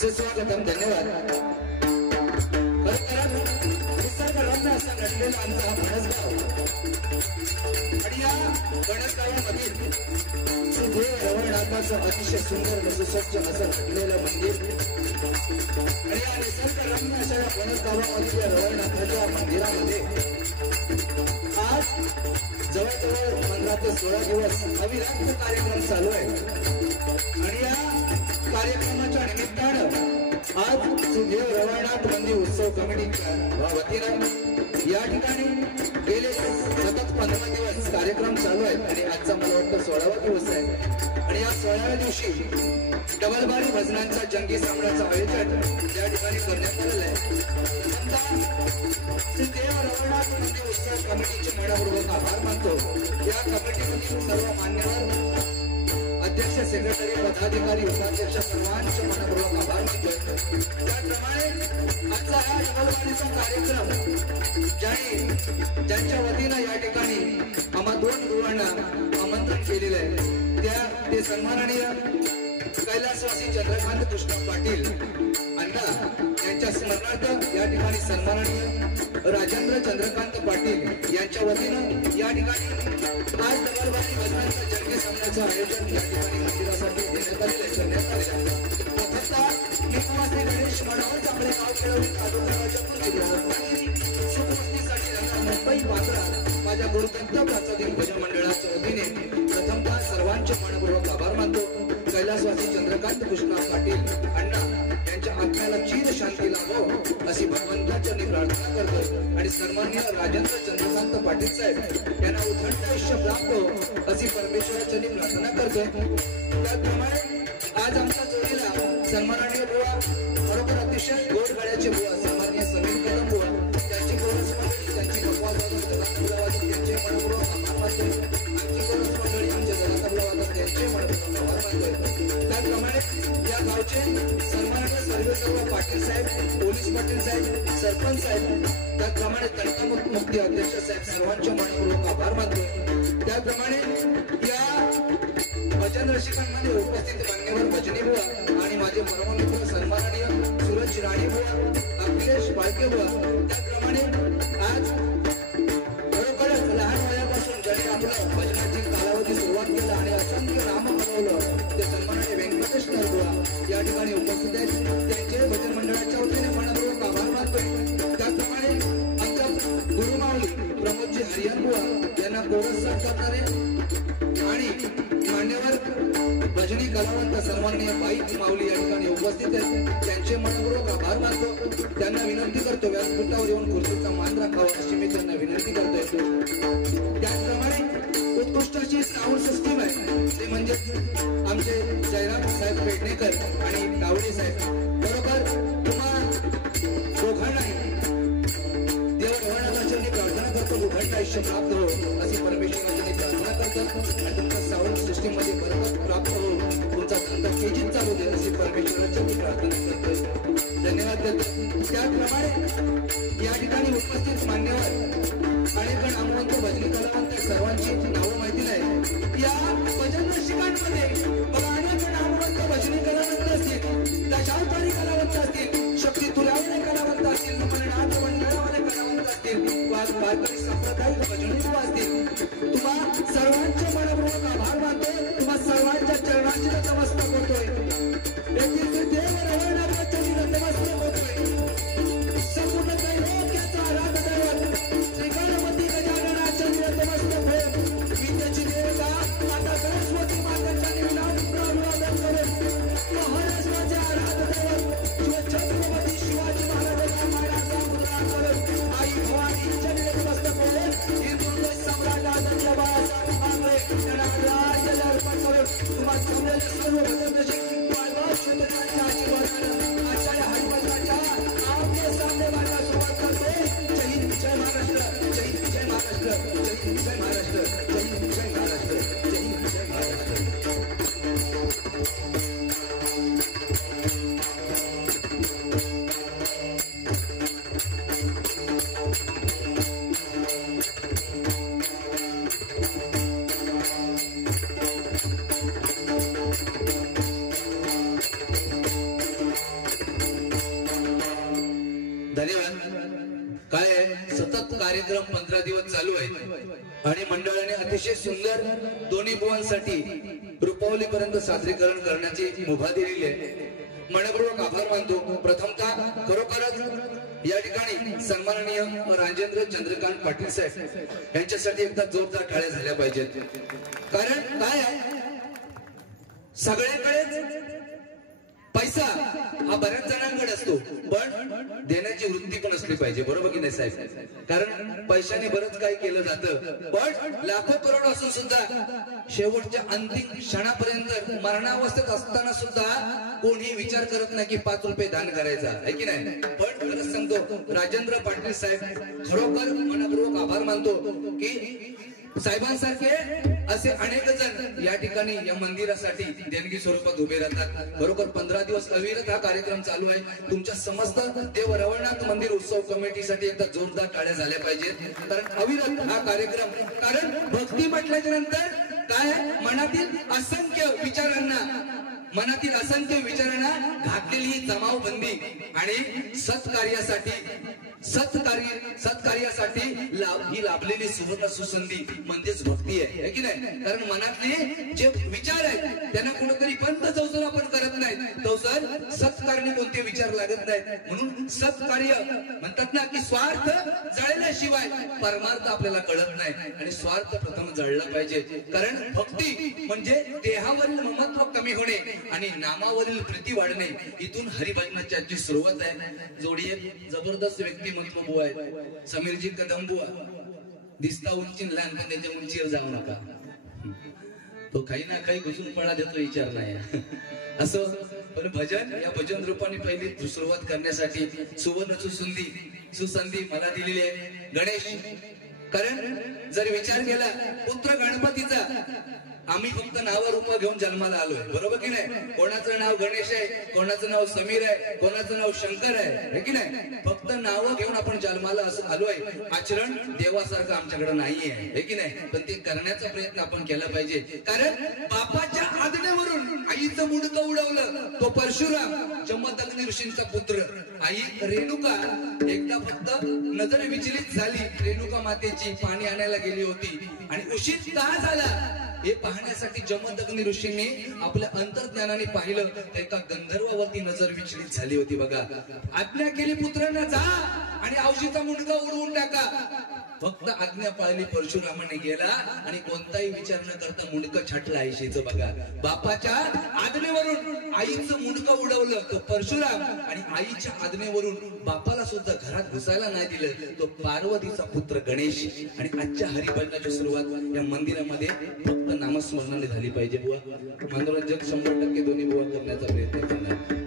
सुस्वागतम, धन्यवाद. निसर्ग रम्य असा नटलेला आमचा फणसगाव आणि या फणसगावामधील सुदेव रवळनाथाचं अतिशय सुंदर सुसज्ज असं नटलेलं मंदिर आणि या निसर्ग रम्य अशा या फणसगावामधील या रवळनाथाच्या मंदिरामध्ये आज जवळजवळ 15 ते 16 दिवस अविरत कार्यक्रम चालू आहे आणि या कार्यक्रमाच्या निमित्तानं आज सुदेव रवळनाथ मंदिर उत्सव कमिटीच्या वतीनं या ठिकाणी गेले सतत 15 दिवस कार्यक्रम चालू आहेत आणि आजचा मला वाटतं 16वा दिवस आहे आणि या 16व्या दिवशी डबलबारी भजनांचा जंगी सामन्याचं आयोजन या ठिकाणी करण्यात आलेलं आहे. सुदेव रवळनाथ मंदिर उत्सव कमिटीचे मनपूर्वक आभार मानतो. या कमिटीमधील सर्व मान्यवर अध्यक्ष, सेक्रेटरी, पदाधिकारी, उपाध्यक्ष सर्वांचे मनपूर्वक आभार मानतोय. त्याप्रमाणे आजचा हा डबलबारीचा कार्यक्रम ज्यांच्या वतीनं या ठिकाणी आम्हा 2 गुरुवांना आमंत्रण केलेलं आहे ते सन्माननीय कैलासवासी चंद्रकांत कृष्ण पाटील अण्णा यांच्या स्मरणार्थ या ठिकाणी सन्माननीय राजेंद्र चंद्रकांत पाटील यांच्या वतीनं या ठिकाणी आज डबलबारी भजनांचा जंगी सामन्याचं आयोजन या ठिकाणी मंदिरासाठी करण्यात आलेलं आहे. प्रथमतः मी श्री गणेश मनोहर चांगले गाव खेळवून सुखमस्तीसाठी मुंबई पात्रा माझ्या गुरुदत्त प्राचार्य भजन मंडळाच्या वतीने प्रथमतः सर्वांचे मनपूर्वक आभार मानतो. कैलासवासी चंद्रकांत कृष्णा पाटील अण्णा यांच्या आत्म्याला चीर शांती लाभो अशी भगवंताच्या प्रार्थना करतो आणि सन्माननीय राजेंद्र चंद्रकांत पाटील साहेब यांना उथंड आयुष्य प्राप्त हो अशी परमेश्वराच्या प्रार्थना करतो. त्याप्रमाणे आज आमच्या जोडीला सन्माननीय बुवा, बरोबर अतिशय गोड गळ्याचे बुवा सन्माननीय समीर कदम बुवा, त्यांची गोरस मंडळी, त्यांची त्यांचे मनपूर्वक आभार मानतोय. आमची गोरस मंडळी, आमचे जलतबलावादक त्यांचे मनपूर्वक आभार मानतोय. त्याप्रमाणे या गावचे सन्माननीय सर्व पाटील साहेब, पोलीस पाटील साहेब, सरपंच साहेब, त्याप्रमाणे तंटमुक्ती अध्यक्ष साहेब सर्वांचे मनपूर्वक आभार मानतोय. त्याप्रमाणे या भजन रसिकांमध्ये उपस्थित मान्यवर भजनी बुवा आणि माझे परममित्र सन्माननीय सूरज राणी बुवा, अखिलेश बाळके बुवा, त्याप्रमाणे आज खरोखरच लहान वयापासून ज्याने आपलं भजनाची कालावधी सुरुवात केला आणि असंख्य नाम बनवलं ते सन्माननीय व्यंकटेश बुवा या ठिकाणी उपस्थित आहेत. त्यांचे भजन मंडळाच्या वतीने मनपूर्वक आभार मानतोय. त्याप्रमाणे आमच्या गुरुमाऊली प्रमोदजी हरियान बुवा यांना कोरस करणारे आणि मान्यवर भजनी कलावंत सन्माननीय बाई माऊली या ठिकाणी उपस्थित आहेत. त्यांचे मनपूर्वक आभार मानतो. त्यांना विनंती करतो व्यासपीठावर येऊन खुर्चीचा मान राखावा अशी मी त्यांना विनंती करतोय. त्याचप्रमाणे उत्कृष्ट अशी साऊंड सिस्टीम आहे ते म्हणजे आमचे जयराम साहेब पेडणेकर आणि गावडे साहेब, बरोबर तुम्हा दोघांनाही देव रवळनाथाची प्रार्थना करतो उघड आयुष्य प्राप्त हो अशी परमेश्वराची प्रार्थना करतो आणि तुमच्या साऊंड सिस्टीम मध्ये बरोबर प्राप्त हो, तुमचा धंदा तेजीत चालू दे अशी परमेश्वराची प्रार्थना करतोय. धन्यवाद देतो. त्याप्रमाणे या ठिकाणी उपस्थित मान्यवर अनेक नामवंत भजनी कलावंत सर्वांची नावं माहिती नाही. या भजन रसिकांमध्ये अनेक नामवंत भजनी कलावंत असतील, दशावतारी कलावंत असतील, शक्ती तुल्यावाले कलावंत असतील, नाथ मंडळावाले कलावंत असतील, वारकरी संप्रदायिक भजनी असतील. तुम्हा सर्वांचे मनपूर्वक आभार मानतोय. तुम्हा सर्वांच्या चरणाची नतमस्तक होतोय. देव रवळनाथाच्या नतमस्तक होतोय. संपूर्ण त्रैलोक्याचा आराध्य दैवत श्री गणपती गजाननाच्या नतमस्तक होय. विद्येची देवता माता सरस्वती मातेच्या अभिवादन करून महाराष्ट्राचे आराध्य दैवत छत्रपती शिवाजी महाराजांच्या मानाचा मुद्रा करून आई भवानीच्या नतमस्तक होय. हिंदू सम्राट आदरणीय बाळासाहेब ठाकरे यांना कार्यक्रम 15 दिवस चालू आहे आणि मंडळाने अतिशय सुंदर दोन्ही बुवांसाठी रुपवली पर्यंत सादरीकरण करण्याची मुभा दिलेली आहे. मनपूर्वक आभार मानतो. प्रथमतः खरोखरच या ठिकाणी सन्माननीय राजेंद्र चंद्रकांत पाटील साहेब यांच्यासाठी एकदा जोरदार टाळ्या झाल्या पाहिजेत. कारण काय आहे, सगळ्याकडे पैसा हा बऱ्याच जणांकडे असतो, पण देण्याची वृत्ती पण असली पाहिजे. बरोबर की नाही साहेब? कारण पैशाने बरंच काही केलं जातं, पण लाखो करोड असून सुद्धा शेवटच्या अंतिम क्षणापर्यंत मरणावस्थेत असताना सुद्धा कोणी विचार करत नाही की 5 रुपये दान करायचा आहे की नाही. पण खरंच सांगतो, राजेंद्र पाटील साहेब खरोखर मनपूर्वक आभार मानतो की साहेबांसारखे असे अनेक जण या ठिकाणी या मंदिरासाठी देणगी स्वरूपात उभे राहतात. बरोबर 15 दिवस अविरत हा कार्यक्रम चालू आहे. तुमच्या समस्त देव रवळनाथ मंदिर उत्सव कमिटीसाठी एकदा जोरदार टाळ्या झाल्या पाहिजेत. कारण अविरत हा कार्यक्रम, कारण भक्ती म्हटल्याच्या नंतर काय मनातील असंख्य विचारांना घातलेली ही जमावबंदी आणि सत्कार्यासाठी ही लाभलेली सुवर्ण सुसंधी म्हणजेच भक्ती आहे की नाही. कारण मनातले जे विचार आहेत त्यांना कुठेतरी बंद जवळ आपण करत नाही, तवसर सत्कारणी कोणते विचार लागत नाहीत. म्हणून सत्कार्य म्हणतात ना की स्वार्थ जळल्याशिवाय परमार्थ आपल्याला कळत नाही आणि स्वार्थ प्रथम जळला पाहिजे. कारण भक्ती म्हणजे देहावरील ममत्व कमी होणे आणि नामावरील प्रीती वाढणे. इथून हरिभजनाची आजची सुरुवात आहे. जोडी एक जबरदस्त व्यक्तिमत्व बुवा आहे, समीरजी कदम बुवा. दिसता उंची लहान, पण त्याच्या उंचीवर जाऊ नका. तो काही ना काही घुसून पडा देतो, विचार नाही असं. पण भजन या भजन रूपाने पहिली सुरुवात करण्यासाठी सुवर्ण सुसंधी मला दिलेली आहे गणेश. कारण जर विचार केला पुत्र गणपतीचा, आम्ही फक्त नाव रूप घेऊन जन्माला आलोय. बरोबर की नाही? कोणाचं नाव गणेश आहे, कोणाचं नाव समीर आहे, कोणाचं नाव शंकर आहे की नाही. फक्त नाव घेऊन आपण जन्माला असं आलोय. आचरण देवासारखं आमच्याकडे नाहीये आहे की नाही. पण ते करण्याचा प्रयत्न आपण केला पाहिजे. कारण बापाच्या आज्ञेवरून आईचं मुंडकं उडवलं तो परशुराम, जमदग्नी ऋषींचा पुत्र. आई रेणुका एकदा फक्त नजर विचलित झाली. रेणुका मातेची पाणी आणायला गेली होती आणि उशीर का झाला हे पाहण्यासाठी जमदग्नी ऋषींनी आपल्या अंतर्ज्ञानाने पाहिलं तर एका गंधर्वावरती नजर विचलित झाली होती. बघा, आज्ञा केली पुत्रांना, जा आणि औषधीचा मुंडका उडवून टाका. फक्त आज्ञा पाळली, परशुरामाने गेला आणि कोणताही विचार न करता मुंडकं छाटलं आईशीचं. बघा, बापाच्या आज्ञेवरून आईचं मुंडकं उडवलं तो परशुराम आणि आईच्या आज्ञेवरून बापाला सुद्धा घरात घुसायला नाही दिलं तो पार्वतीचा पुत्र गणेश. आणि आजच्या हरिभजनाची सुरुवात या मंदिरामध्ये फक्त नामस्मरणाने झाली पाहिजे. बुवा मनोरंजक 100% दोन्ही बुवा करण्याचा प्रयत्न करणार.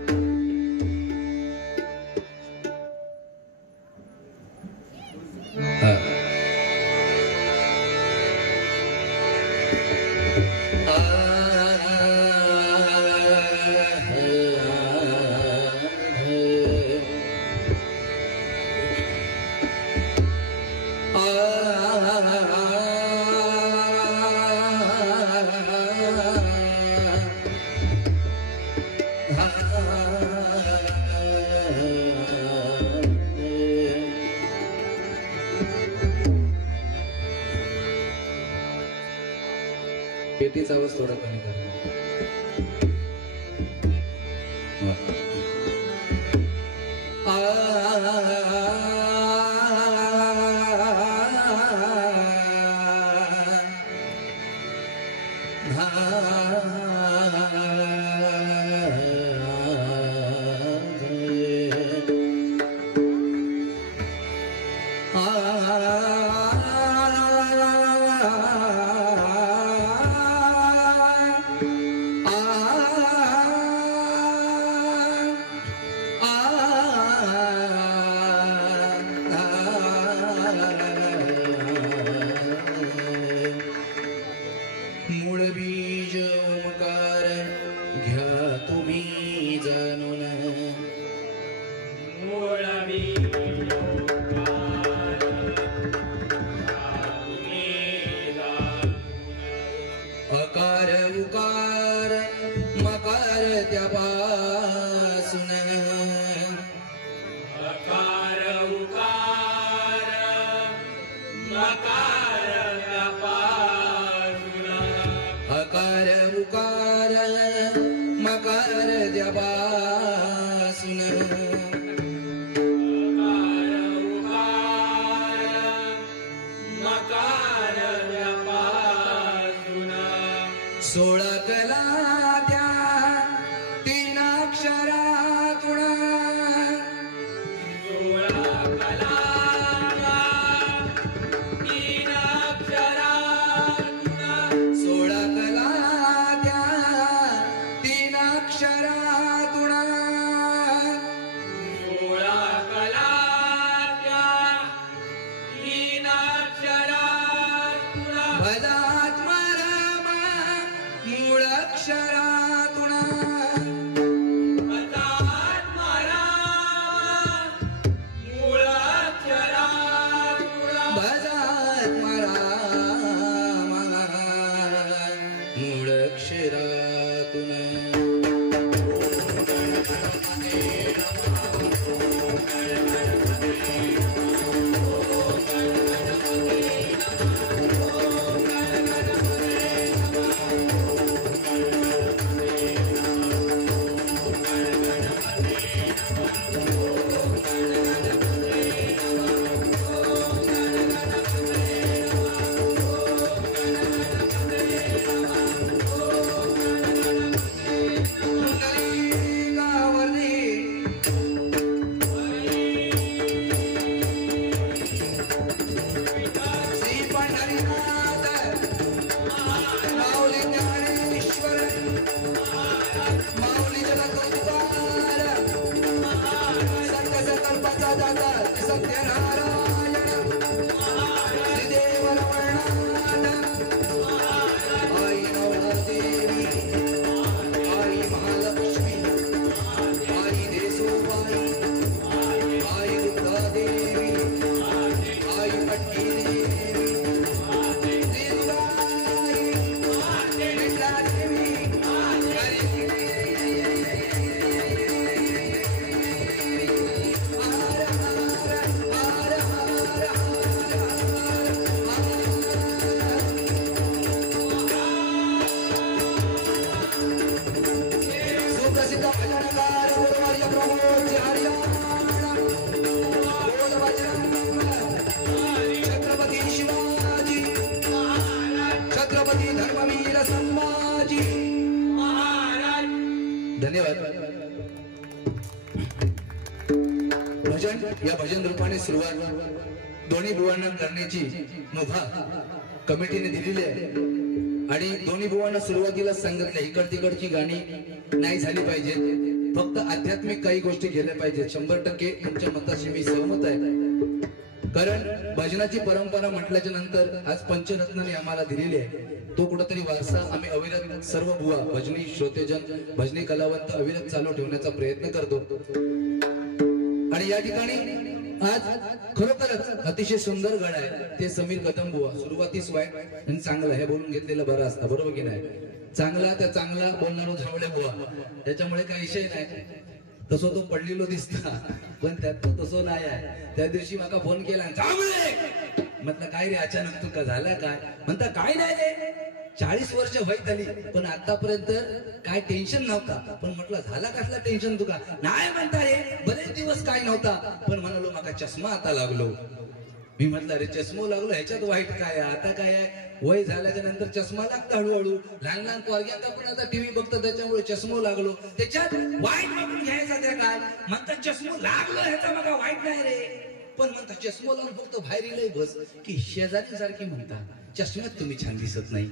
पेटीचा आवाज थोडा कमी करा. मकार द्यापासून सोळा कला त्या तीन अक्षरातून सोळा कला त्या तीन अक्षरातून भजात्मा रामा मूळाक्षरातून भजात्मा रामा मूळाक्षरातून छत्रपती शिवाजी छत्रपती धर्मवीर संभाजी महाराज. धन्यवाद. भजन या भजन रूपाने सुरुवात दोन्ही बुवांना करण्याची मुभा कमिटीने दिलेली आहे आणि दोन्ही बुवांना सुरुवातीला सांगितलं इकड तिकडची गाणी नाही झाली पाहिजे, फक्त आध्यात्मिक काही गोष्टी केल्या पाहिजेत. 100% तुमच्या मताशी मी सहमत आहे. कारण भजनाची परंपरा म्हटल्याच्या नंतर आज पंचरत्नाने आम्हाला दिलेली आहे. तो कुठेतरी वारसा आम्ही अविरत सर्व बुवा भजनी श्रोतेजन भजनी कलावंत अविरत चालू ठेवण्याचा प्रयत्न करतो. आणि या ठिकाणी आज खरोखरच अतिशय सुंदर गड आहे ते समीर कदम बुवा. सुरुवातीस वाईट आणि चांगला हे बोलून घेतलेलं बरं असतं, बरोबर की नाही? चांगला त्या चांगला बोलणारो झावळे बुवा, त्याच्यामुळे काही विषय नाही. तसं तो पडलेलो दिसता पण त्यात तो तसं नाही आहे. त्या दिवशी मला फोन केला म्हटलं काय रे अचानक तुका झाला काय? म्हणता काय नाही रे 40 वर्ष व्हायत आली पण आतापर्यंत काय टेन्शन नव्हता. पण म्हटलं झाला कसला टेन्शन तुका? नाही म्हणता रे बरेच दिवस काय नव्हता पण म्हणालो मला चष्मा आता लागलो. मी म्हटलं अरे चष्मा लागलो ह्याच्यात वाईट काय? आता काय आहे वय झाल्याच्या नंतर चष्मा लागतं हळूहळू. लहान लहान पोरग्यांना पण आता टीव्ही बघतात त्याच्यामुळे चष्मा लागलो. त्याच्यात वाईट बघून घ्यायचा त्या काय? म्हणतात चष्मा लागलो ह्याचा मला वाईट नाही रे. पण म्हणतात चष्मा लावून फक्त बाहेर येईल बस की शेजारी सारखी म्हणतात चष्म्यात तुम्ही छान दिसत नाही.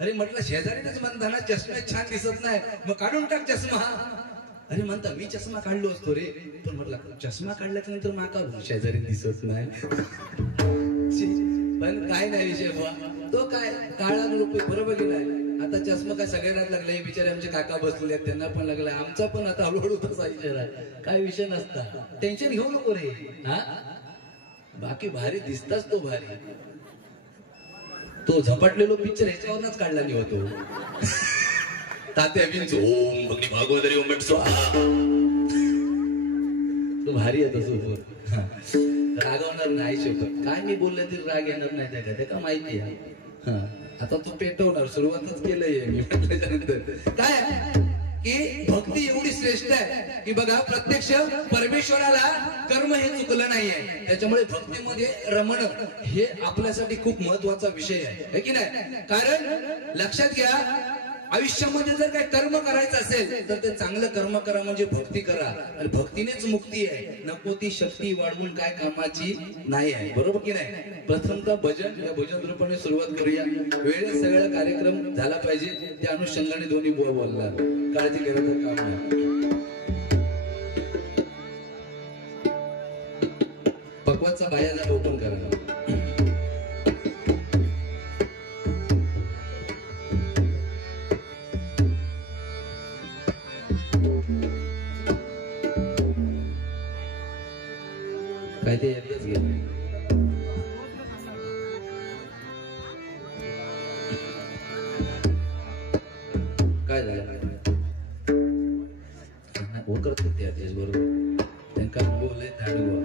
अरे म्हटलं शेजारीच म्हणताना चष्म्यात छान दिसत नाही मग काढून टाक चष्मा. अरे म्हणता मी चष्मा काढलो असतो रे पण म्हटलं चष्मा काढल्याच्या नंतर माका शेजारी दिसत नाही. पण काय नाही विषय बुवा तो काय काळानुरूपी बरोबर की नाही. आता चष्मा काय सगळ्यांनाच लागला. हे बिचारे आमचे काका बसलेले आहेत त्यांना पण लागलाय. आमचा पण आता हळूहळू तसा विचार आहे. काय विषय नसता टेन्शन घेऊ नको रे. हा बाकी भारी दिसताच तो भारी. तो झपाटलेलो पिक्चर ह्याच्यावरच काढला नाही होतो. तात्या विंच ओम भगनी भागवतरी ओम स्वाहा तो भारी आहे तसं. रागवणार नाही शेवट काय मी बोललं तरी राग येणार नाही त्या का माहिती आहे. आता तू पेटवणार, सुरुवातच केलंय मी म्हटल्यानंतर काय की भक्ती एवढी श्रेष्ठ आहे की बघा प्रत्यक्ष परमेश्वराला कर्म हे चुकलं नाहीये, त्याच्यामुळे भक्तीमध्ये रमणं हे आपल्यासाठी खूप महत्वाचा विषय आहे की नाही. कारण लक्षात घ्या, आयुष्यामध्ये जर काही कर्म करायचं असेल तर ते चांगलं कर्म करा, म्हणजे भक्ती करा. आणि भक्तीनेच मुक्ती आहे, नको ती शक्ती वाढवून काय कामाची नाही आहे, बरोबर की नाही. प्रथमतः भजन, या भजन रूपाने सुरुवात करूया. वेळेत सगळा कार्यक्रम झाला पाहिजे, त्या अनुषंगाने दोन्ही बुवा बोलणार, काळजी करायचं काम नाही. पक्वाचा बायाला ओपन करा. काय ते एकच घे. काय झालं हो करत ते आदेश बरोबर त्यांना बोलले धाडू.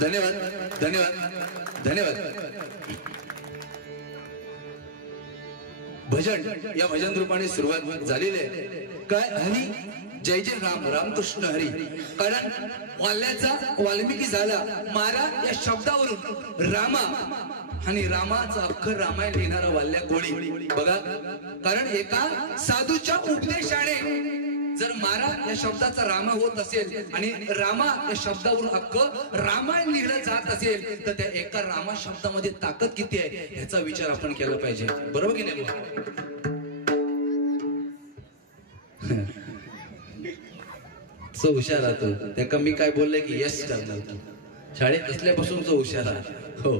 धन्यवाद धन्यवाद धन्यवाद. भजन या भजन रूपाने सुरुवात झालेली आहे. काय हरी जय जय राम रामकृष्ण हरी. कारण वाल्याचा वाल्मिकी झाला मारा या शब्दावरून रामा आणि रामाचा अख्खर रामायण लिहिणारा वाल्या कोळी बघा. कारण एका साधूच्या उपदेशाने जर मारा या शब्दाचा रामा होत असेल आणि रामा या शब्दावरून अख्ख रामायण लिहिलं जात असेल तर त्या एका रामा शब्दामध्ये ताकद किती आहे याचा विचार आपण केला पाहिजे. बरोबर की नाही. तो हुशार राहतो त्या मी काय बोलले की यश करणार शाळेत असल्यापासून तो हुशार आहे. हो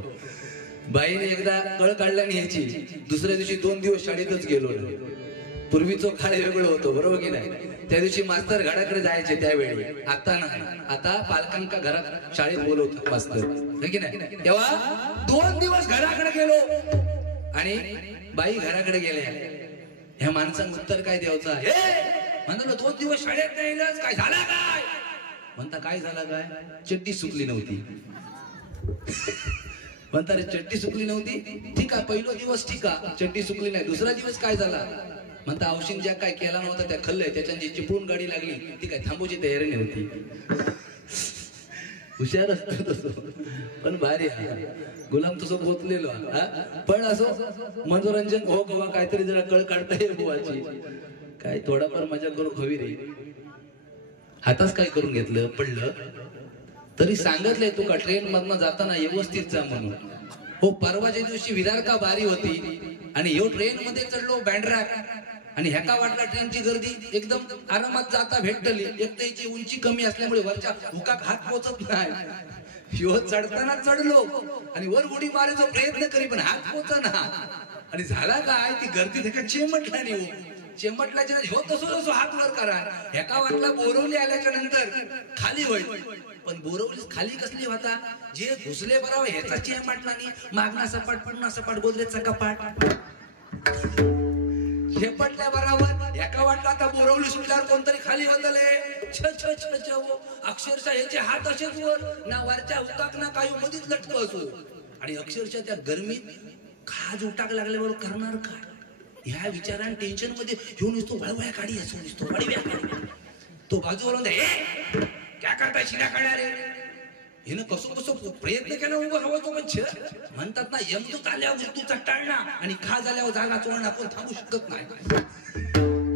बाईने एकदा कळ काढल्याने ह्याची दुसऱ्या दिवशी 2 दिवस शाळेतच गेलो नाही. पूर्वीचं काळ वेगळं होतं बरोबर की नाही. त्या दिवशी मास्तर घराकडे जायचे त्यावेळी. आता नाही. आता पालकांका घरात शाळेत बोलवतात मास्तर की नाही. तेव्हा 2 दिवस घराकडे गेलो आणि बाई घराकडे गेल्या. ह्या माणसांचं उत्तर काय द्यायचं हे म्हणलं 2 दिवस शाळेत नाही काय झाला काय म्हणता. काय झाला काय चड्डी सुकली नव्हती म्हणता. रे चड्डी सुकली नव्हती ठीक आहे. पहिला दिवस ठीक आहे चड्डी सुकली नाही. दुसरा दिवस काय झाला म्हणता औषध ज्या काय केला नव्हता त्या खल्लंय, त्याच्याने जी चिपळून गाडी लागली ती काय थांबवची तयारी नव्हती. हुशार असतो तसं, पण भारी गुलाम तसं पोचलेलो. पण असो मनोरंजन हो किंवा काहीतरी जरा कळ काढता येईल बुवाची, काय थोडाफार मजा करू हवी रे. हाताच काय करून घेतलं, पडलं तरी सांगितलंय तू का ट्रेन मधनं जाताना व्यवस्थित जा म्हणून. हो परवाच्या दिवशी विरार का बारी होती आणि ह्यो ट्रेन मध्ये चढलो बँड्रा आणि ह्याका वाटला ट्रेनची गर्दी एकदम आरामात जाता भेटली. एक त्याची उंची कमी असल्यामुळे वरच्या हुकाक हात पोचत नाही. ह्यो चढताना चढलो आणि वर उडी मारायचा प्रयत्न करी पण हात पोचना. आणि झाला काय ती गर्दी त्याच्या चेमटला नाही. चेमटल्याच्या ह्यो तसो हात वर करा. ह्याका वाटला बोरवली आल्याच्या नंतर खाली होईल, पण बोरवली खाली कसली होता जे घुसले बरोबर ह्याचा चेमटला नाही. मागणा सपाट पुन्हा सपाट गोदरेजचा कपाट हे पडल्या बरोबर एका वाटला आता बोरवली सुटल्यावर कोणतरी खाली बदलले. अक्षरशः याचे हात असेच वर ना वरच्या उताक ना काही मधीच लटक असो. आणि अक्षरशः त्या गरमीत खाज उटाक लागल्याबरोबर करणार काय ह्या विचारान टेन्शन मध्ये घेऊन येतो. वळवळ्या काढी असो दिसतो तो बाजूवरून क्या करताय शिरा काढा रे. हिनं कसो प्रयत्न केला उभं हवं तो पण म्हणतात ना यमदूत आल्यावर मृत्यूचा टाळणा आणि खाज आल्यावर जागा चोरणा कोण थांबू शकत नाही.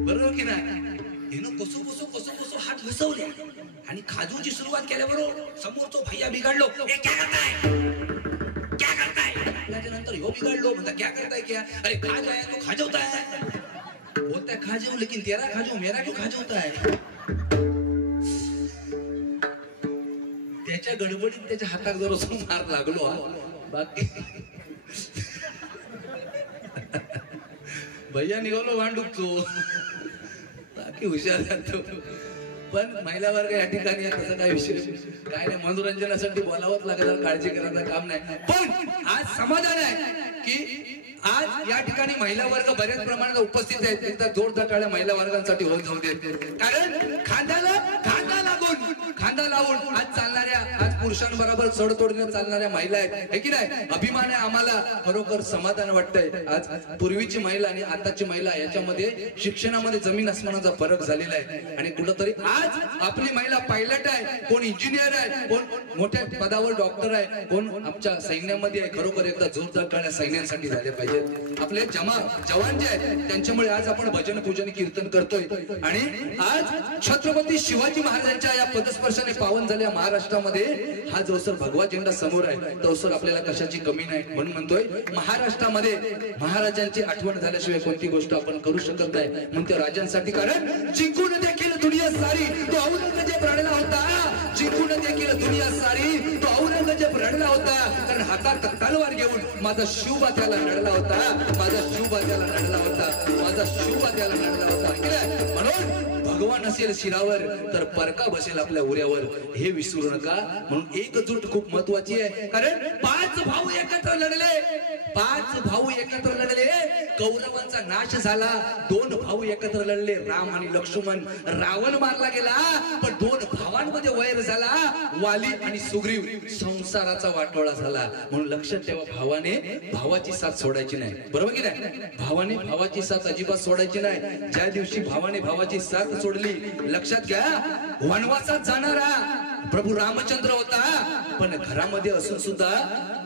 बरोबर की नाही. हिनं कसो हात घसवले आणि खाजूची सुरुवात केल्याबरोबर समोरचो भैया बिघडलो. क्या करताय त्याच्यानंतर ह्यो बिघडलो म्हणता क्या करताय क्या. अरे खाज आहे तो खाजवताय बोलताय खाजव लेकिन तेरा खाजव मेरा क्यों खाजवताय. त्याच्या गडबडीत त्याच्या हातात जर मार लागलो बाकी भैया निघालो भांडूकचो बाकी हुशार जातो. पण महिला वर्ग या ठिकाणी तसं काय विषय काय नाही. मनोरंजनासाठी बोलावंच लागेल, काळजी करायचं काम नाही. पण आज समाधान आहे की आज या ठिकाणी महिला वर्ग बऱ्याच प्रमाणात उपस्थित आहेत. एकदा जोरदार टाळ्या महिला वर्गांसाठी होत जाऊ देत. कारण खांदा लावून आज चालणाऱ्या आज पुरुषांबरोबर चढतोडीने चालणाऱ्या महिला आहेत, हे की नाही. अभिमान आहे आम्हाला, खरोखर समाधान वाटतंय. आज पूर्वीची महिला आणि आताची महिला याच्यामध्ये शिक्षणामध्ये जमीन आसमानाचा फरक झालेला आहे. आणि कुठंतरी आज आपली महिला पायलट आहे, कोण इंजिनियर आहे, कोण मोठ्या पदावर डॉक्टर आहे, कोण आमच्या सैन्यामध्ये आहे. खरोखर एकदा जोरदार टाळ्या सैन्यांसाठी झाल्या पाहिजेत. आपले जवान जे आहेत त्यांच्यामुळे आज आपण भजन पूजन कीर्तन करतोय. आणि आज छत्रपती शिवाजी महाराजांच्या या पदस्पर्शाने पावन झाल्या महाराष्ट्रामध्ये हा जो सर भगवा झेंडा समोर आहे तो सर आपल्याला कशाची कमी नाही. म्हणून म्हणतोय महाराष्ट्रामध्ये महाराजांची आठवण झाल्याशिवाय कोणती गोष्ट आपण करू शकत नाही. म्हणून त्या राजांसाठी, कारण जिंकून देखील दुनिया सारी तो औरंगजेब रडला होता. जिंकून देखील दुनिया सारी तो औरंगजेब रडला होता. कारण हातात तलवार घेऊन माझा शिवबा त्याला रडला होता. माझा शिवबा त्याला रडला होता. माझा शिवबा त्याला रडला होता. म्हणून भगवान असेल शिरावर तर परका बसेल आपल्या उऱ्यावर, हे विसरू नका. म्हणून एकजूट खूप महत्वाची आहे. कारण 5 भाऊ एकत्र लढले. कौरवांचा नाश झाला. 2 भाऊ एकत्र लढले, राम आणि लक्ष्मण. रावण मारला गेला, पण 2 भावांमध्ये वैर झाला, वाली आणि सुग्रीव. संसाराचा वाटोळा झाला. म्हणून लक्षात ठेवा, भावाने भावाची साथ सोडायची नाही. बरोबर की नाही. भावाने भावाची साथ अजिबात सोडायची नाही. ज्या दिवशी भावाने भावाची साथ सोडली, लक्षात घ्या, वनवासात जाणारा प्रभू रामचंद्र होता, पण घरामध्ये असून सुद्धा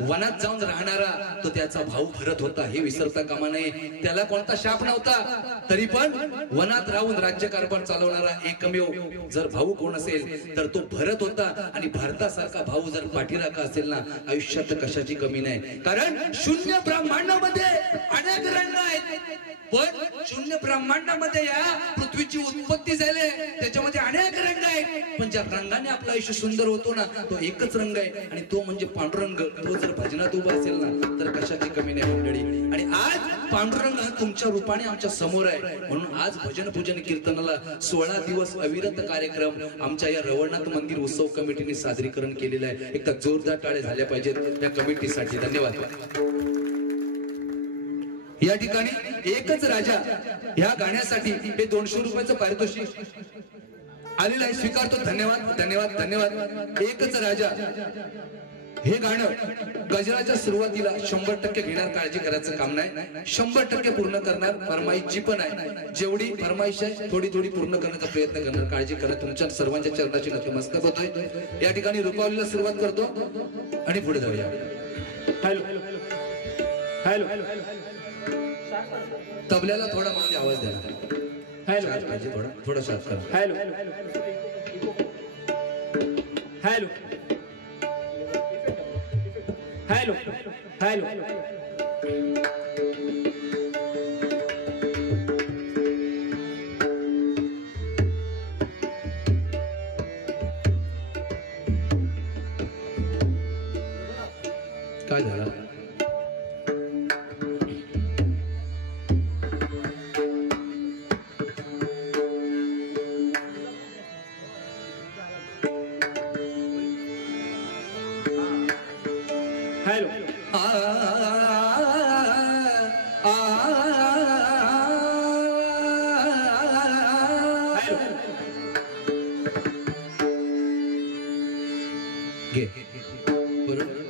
वनात जाऊन राहणारा तो त्याचा भाऊ भरत होता. हे विसरता कामा नये. त्याला कोणता शाप नव्हता, तरी पण वनात राहून राज्यकारभार चालवणारा एकमेव जर भाऊ कोण असेल तर तो भरत होता. आणि भारतासारखा भाऊ जर पाठीराखा असेल ना, आयुष्यात कशाची कमी नाही. कारण शून्य ब्रह्मांडामध्ये अनेक रंग आहेत, पण शून्य ब्रह्मांडामध्ये या पृथ्वीची उत्पत्ती झाली, त्याच्यामध्ये अनेक रंग आहेत. पण ज्या रंगाने आपलं आयुष्य सुंदर होतो ना, तो एकच रंग आहे आणि तो म्हणजे पांडुरंग. तो जर भजनात उभा असेल ना तर कशाची कमी नाही मंडळी. आणि आज पांडुरंग हा तुमच्या रूपाने आमच्या समोर आहे. म्हणून आज भजन पूजन कीर्तनाला 16 दिवस अविरत कार्यक्रम आमच्या या रवळनाथ मंदिर उत्सव कमिटीने सादरीकरण केलेलं आहे. एकदा जोरदार टाळे झाल्या पाहिजेत या कमिटीसाठी. धन्यवाद. या ठिकाणी एकच राजा या गाण्यासाठी हे 200 रुपयाचं पारितोषिक आलेलं आहे, स्वीकारतो. धन्यवाद धन्यवाद धन्यवाद. एकच राजा हे गाणं गजराच्या सुरुवातीला 100% घेणार, काळजी करायचं काम नाही, 100% पूर्ण करणार, फरमाईशची पण आहे, जेवढी फरमाईश आहे थोडी थोडी पूर्ण करण्याचा प्रयत्न करणार, काळजी करा, तुमच्या सर्वांच्या चरणाची नतमस्तक होतोय। या ठिकाणी रुपावलीला सुरुवात करतो आणि पुढे जाऊया। हॅलो हॅलो तबल्याला थोडा मागे आवाज द्या, हॅलो पाहिजे, थोडा शांत करा। हॅलो हॅलो हॅलो हॅलो काय झालं? हॅलो घे बरोबर।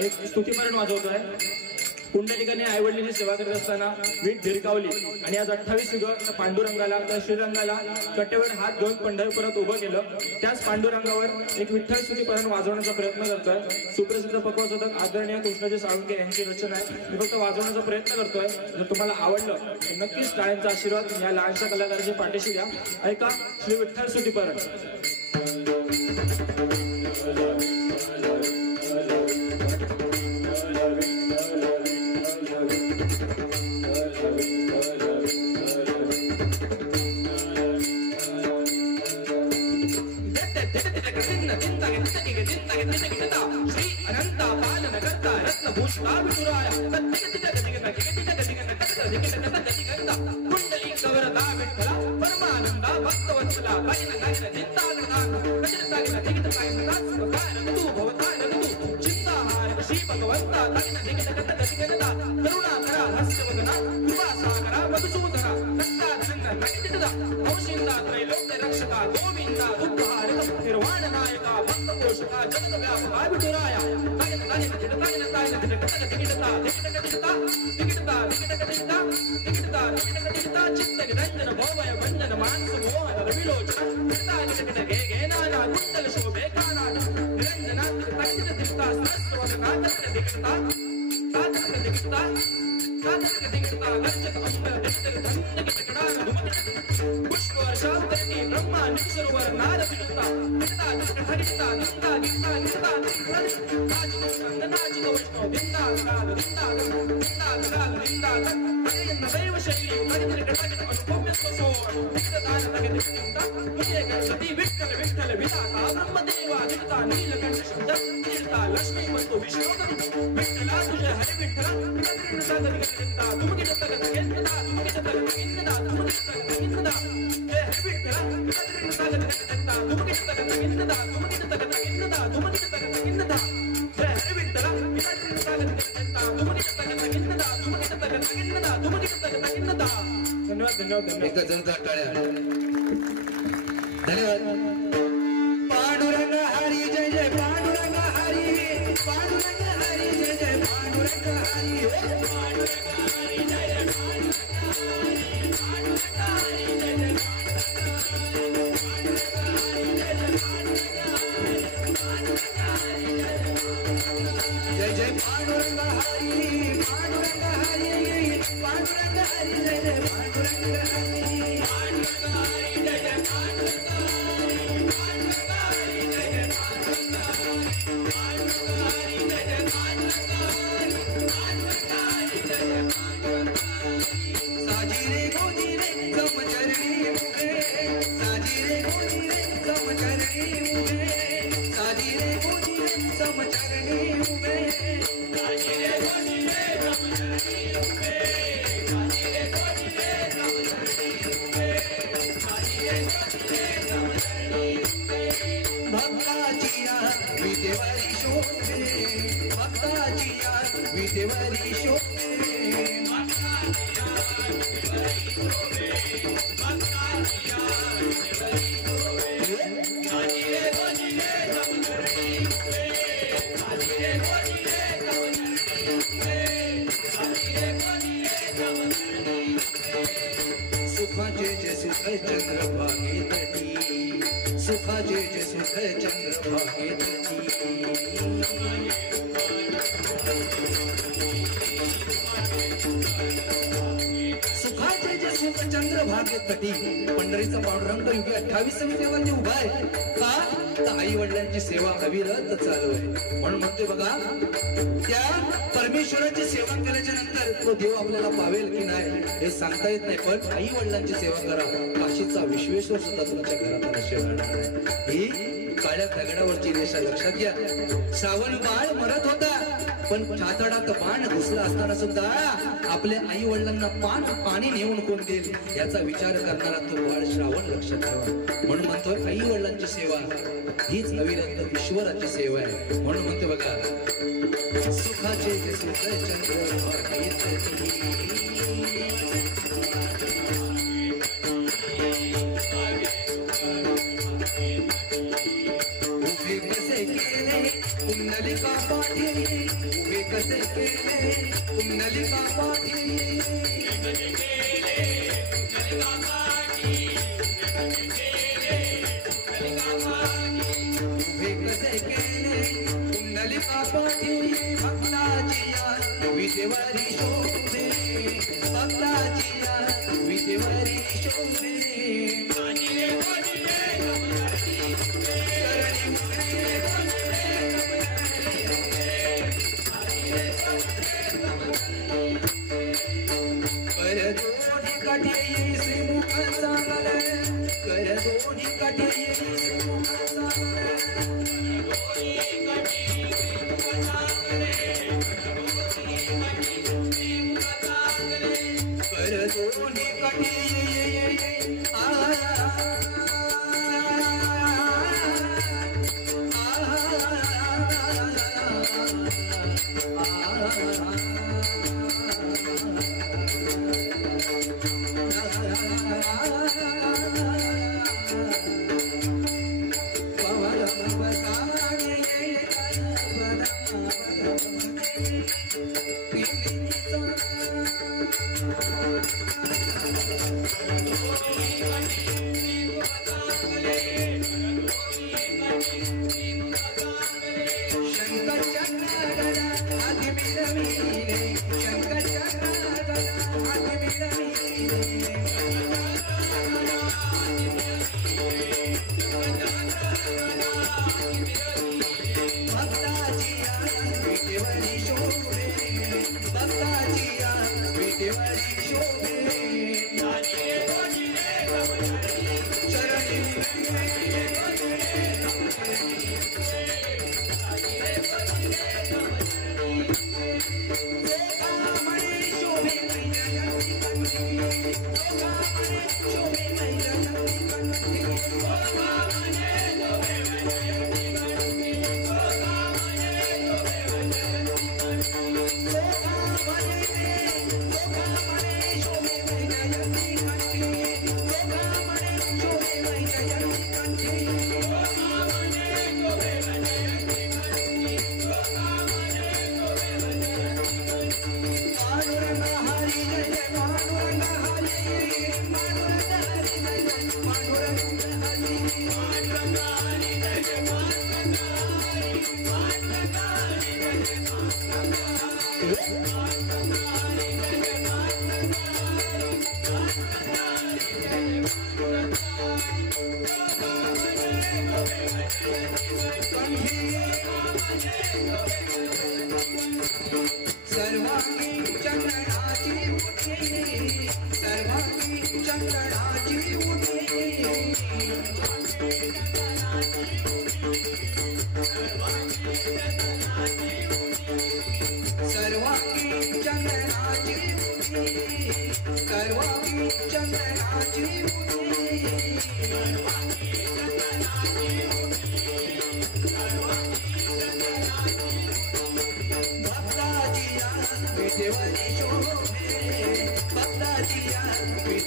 एक स्तुतीपरण वाजवतोय। पुंडलिकाने आईवडिलांची सेवा करत असताना वीट भिरकावली आणि आज 28 युग पांडुरंगाला त्या श्रीरंगाला कटेवर हात घेऊन पंढरपुरात उभं केलं। त्याच पांडुरंगावर एक विठ्ठल स्तुतीपरण वाजवण्याचा प्रयत्न करतोय। सुप्रसिद्ध पक्वसोदक आदरणीय कृष्णाजी साळुंखे यांची रचना आहे, मी फक्त वाजवण्याचा प्रयत्न करतोय। जर तुम्हाला आवडलं तर नक्कीच टाळ्यांचा आशीर्वाद या लहानशा कलाकाराच्या पाठीशी द्या। ऐका श्री विठ्ठल स्तुतीपरण। श्री अनंता पालन करता रत्नभूषणा विठुराया कुंडली गवरदा विठ्ठला परमानंदा भक्तवत्सला गायन गायन चिंतागणा कजरसागिन दिगित कायमता सुखारक तू भवतारक तू चिंताहारक श्री भगवंता गायन दिगित कजरसागिनता करुणा करा हास्यवदना कृपासागरा मधुसूदना सत्ताधनंद नगितदा औषिंदा त्रैलोक्य रक्षका गोविंदा उद्धारक निर्वाण नायका भक्त पोषका जगत व्यापका विठुराया गायन गायन चिंतागण गायन दिगित दिगितता दिगितता दिगितता दिगितता दिगितता दिगितता चित्त निरंजन भवय वंदन मानस मोहन रविलोचन दिगिता दिगित गे गे नाना कुंडल शोभे काना निरंजना दिगित दिगिता सहस्रवदना तत्र दिगितता तात्र दिगितता तात्र दिगितता गर्जत अंबर दिगित धन्य गिटकडान धुमकित पुष्प वर्षांतरी ब्रह्मा निसरोवर नार विनुता दिगिता दिगित हरिता दिगिता दिगिता दिगिता दिगिता नाच नाच वैष्णव दिंदा गाल दिंदा दिंदा गाल दिंदा नदैव शैली हरिद्र कटक अनुपम्य सोर दिग्दान तगत दिंदा मुझे गणपति विठ्ठल विठ्ठल विधाता ब्रह्मदेवा दिग्ता नीलकंठ शब्द दिग्ता लक्ष्मी बंधु विष्णु विठ्ठला तुझे हरि विठ्ठला नदृण सागर दिग्ता तुमकित तगत दिग्ता तुमकित तगत दिग्ता तुमकित तगत दिग्ता हे हरि विठ्ठला नदृण सागर दिग्ता तुमकित तगत दिग्ता तुमकित तगत दिग्ता तुमकित तगत दिग्ता हे हरि विठ्ठला नदृण सागर दिग्ता तुमकित तगत दिग्ता तुमकित तगत दिग्ता तुमकित तगत दिग्ता। धन्यवाद धन्यवाद एकदा जोरदार टाळ्या। धन्यवाद। पांडुरंग हरी जय जय पांडुरंग हरी, पांडुरंग हरी जय जय पांडुरंग हरी, पांडुरंग हरी जय जय पांडुरंग हरी, पांडुरंग हरी जय जय जय जय पांडुरंग हरी, पांडुरंग हरी, पांडुरंग हरी जय जय पांडुरंग हरी, पांडुरंग हरी जय जय पांडुरंग हरी, पांडुरंग हरी जय जय पांडुरंग हरी, पांडुरंग हरी जय जय पांडुरंग हरी, पांडुरंग हरी जय जय पांडुरंग हरी। साजी रे गोजी रे समचरणी मुगे, साजी रे गोजी रे समचरणी मुगे, साजी रे गोजी रे समचरणी मुगे। विटेवरी शोभे सुखाचे जे सुख चंद्रभागे तटी सुखाचे जे सुख चंद्रभागे तटी सुखाचे जे सुख चंद्रभागे तटी पंढरीचा पांडुरंग युगी 28व्या देवांनी उभा आहे का तर आई वडिलांची सेवा अविरत चालू आहे म्हणून म्हणते बघा त्या परमेश्वराची सेवा केल्याच्या नंतर तो देव आपल्याला पावेल की नाही हे सांगता येत नाही पण आई वडिलांची सेवा करा काशीचा विश्वेश्वर सुद्धा तुमच्या घरात आल्याशिवाय राहणार नाही ही काळ्या दगडावरची रेषा लक्षात घ्या श्रावण बाळ मरत होता पण छातडात बाण घुसला असताना सुद्धा आपल्या आई वडिलांना पाणी नेऊन कोण देईल याचा विचार करणारा तो बाळ श्रावण लक्षात ठेवा म्हणून म्हणतोय आई वडिलांची सेवा हीच अविरत ईश्वराची सेवा आहे म्हणून म्हणते बघा सुखाचे जे सुख चंद्रभागे उभे कसे केले कुंडलिका पाठी उभे कसे केले कुंडलिका पाठी उभे कसे केले कुंडलिका पाठी भक्ताची विटेवरी शोभे भक्ताची विटेवरी शोभे कर दोन्ही काठी श्रीमुख चांगले कर दोन्ही काठी श्रीमुख चांगले कर दोन्ही काठी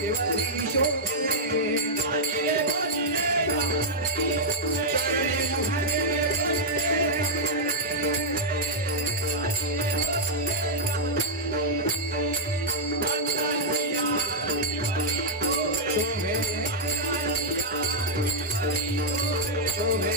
देवरी शोभे चरणी शोभे शोभे